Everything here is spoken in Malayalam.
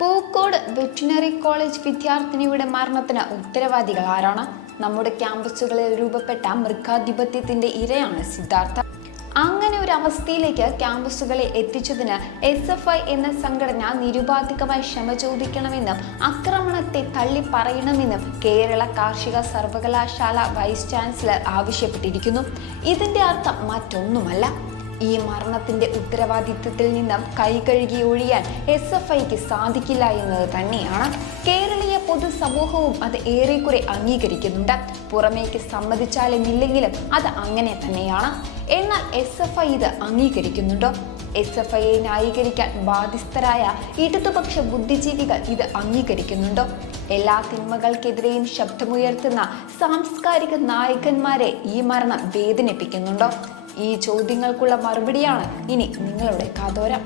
പൂക്കോട് വെറ്റിനറി കോളേജ് വിദ്യാർത്ഥിനിയുടെ മരണത്തിന് ഉത്തരവാദികൾ ആരാണ്? നമ്മുടെ ക്യാമ്പസുകളിൽ രൂപപ്പെട്ട മൃഗാധിപത്യത്തിന്റെ ഇരയാണ് സിദ്ധാർത്ഥ. അങ്ങനെ ഒരു അവസ്ഥയിലേക്ക് ക്യാമ്പസുകളെ എത്തിച്ചതിന് SFI എന്ന സംഘടന നിരുപാധികമായി ക്ഷമ ചോദിക്കണമെന്നും ആക്രമണത്തെ തള്ളിപ്പറയണമെന്നും കേരള കാർഷിക സർവകലാശാല വൈസ് ചാൻസലർ ആവശ്യപ്പെട്ടിരിക്കുന്നു. ഇതിന്റെ അർത്ഥം മറ്റൊന്നുമല്ല, ഈ മരണത്തിന്റെ ഉത്തരവാദിത്വത്തിൽ നിന്നും കൈകഴുകി ഒഴിയാൻ SFIക്ക് സാധിക്കില്ല എന്നത് തന്നെയാണ്. കേരളീയ പൊതുസമൂഹവും അത് ഏറെക്കുറെ അംഗീകരിക്കുന്നുണ്ട്. പുറമേക്ക് സമ്മതിച്ചാലും ഇല്ലെങ്കിലും അത് അങ്ങനെ തന്നെയാണ്. എന്നാൽ SFI ഇത് അംഗീകരിക്കുന്നുണ്ടോ? SFIയെ ന്യായീകരിക്കാൻ ബാധ്യസ്ഥരായ ഇടതുപക്ഷ ബുദ്ധിജീവികൾ ഇത് അംഗീകരിക്കുന്നുണ്ടോ? എല്ലാ തിന്മകൾക്കെതിരെയും ശബ്ദമുയർത്തുന്ന സാംസ്കാരിക നായകന്മാരെ ഈ മരണം വേദനിപ്പിക്കുന്നുണ്ടോ? ഈ ചോദ്യങ്ങൾക്കുള്ള മറുപടിയാണ് ഇനി നിങ്ങളുടെ കാതോരം.